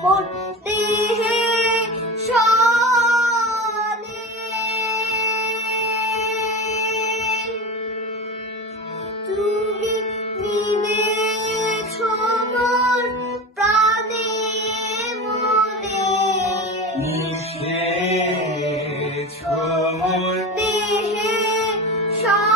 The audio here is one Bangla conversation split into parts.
কোমর দেহে সনে তুমি মিলেছ মোর প্রাণে মনে মিশেছ মোর দেহে সনে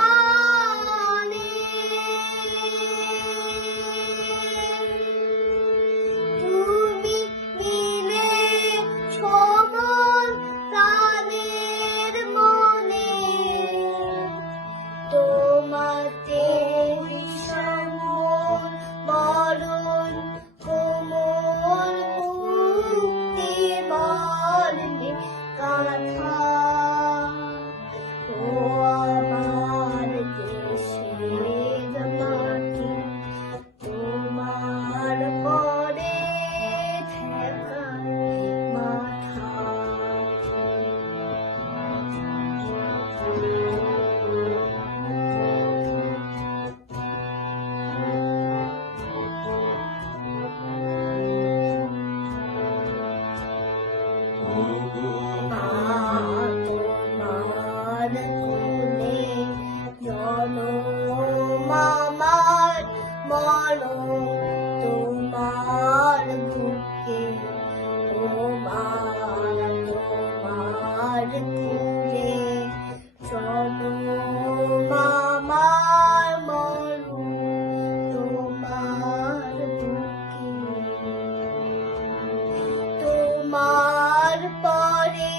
তুমি মিলেছ মোর প্রাণের মনে তোমাতে সমন বরণ কোমল মুক্তি বর্ণে গাথা ও আমার দেশের মাটি তোমার পরে ঠেকায় মাথা তোমার কোলে জনম আমার মরণ তোমার বুকে তোমার কোলে জনম আমার মরণ তোমার বুকে তোমার পরে